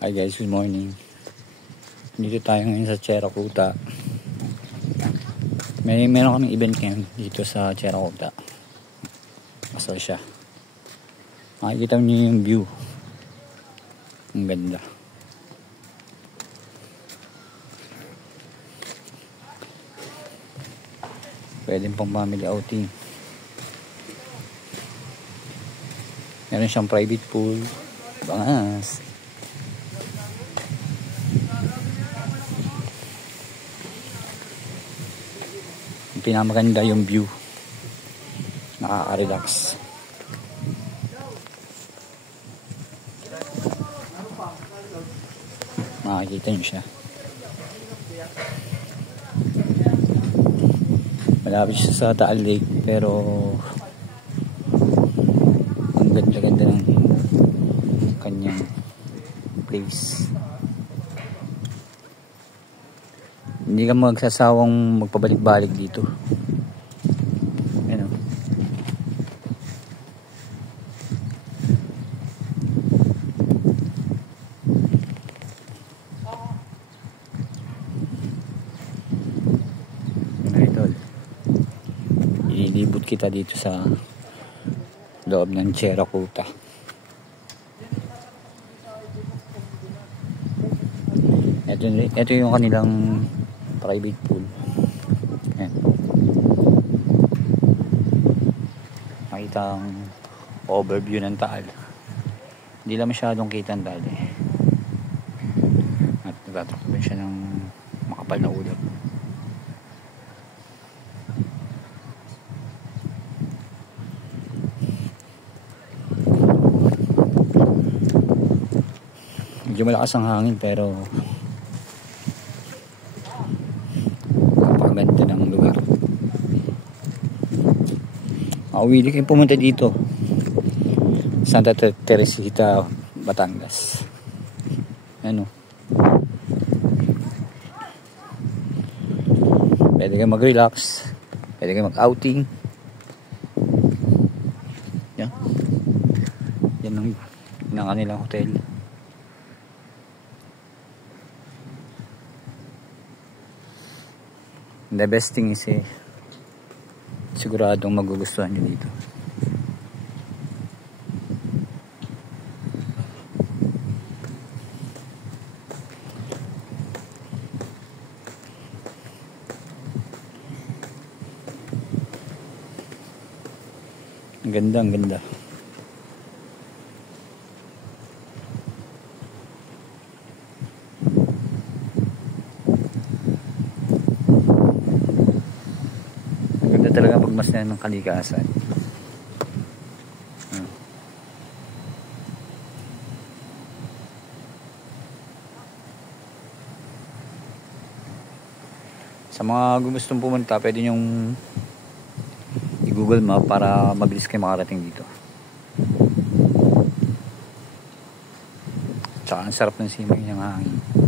Hi guys, good morning. Dito tayo ngayon sa Cherakuta. Meron kaming event ngayon dito sa Cherakuta. Masal siya. Makikita niyo yung view. Ang ganda. Pwedeng pang family outing. Meron siyang private pool. Bangas. Pinamaganda yung view, nakaka-relax. Makikita nyo siya. Malapit siya sa Taal Lake, pero ang ganda-ganda ng kanyang place. Hindi ka magsasawang magpabalik-balik dito. Ayan o. Idol. Ililibot kita dito sa loob ng Cherakuta. Ito yung kanilang private pool. Ayan. Makita ang overview ng Taal. Hindi lang masyadong kita ang Taal eh. At nagtatakbo siya ng makapal na ulap. Medyo malakas ang hangin pero ganda ng lugar. Mauwili kayo pumunta dito. Santa Teresita, Batangas. Ano? Pwede kayo mag-relax. Pwede kayo mag-outing. Yan. Yan ang kanilang hotel. The best thing is siguradong magugustuhan nyo dito. Ang ganda, ang ganda. Talaga pagmasdan ng kalikasan. Sa mga gustong pumunta, pwede nyong i-google map para mabilis kayo makarating dito. Tsaka ang sarap ng simoy ng hangin.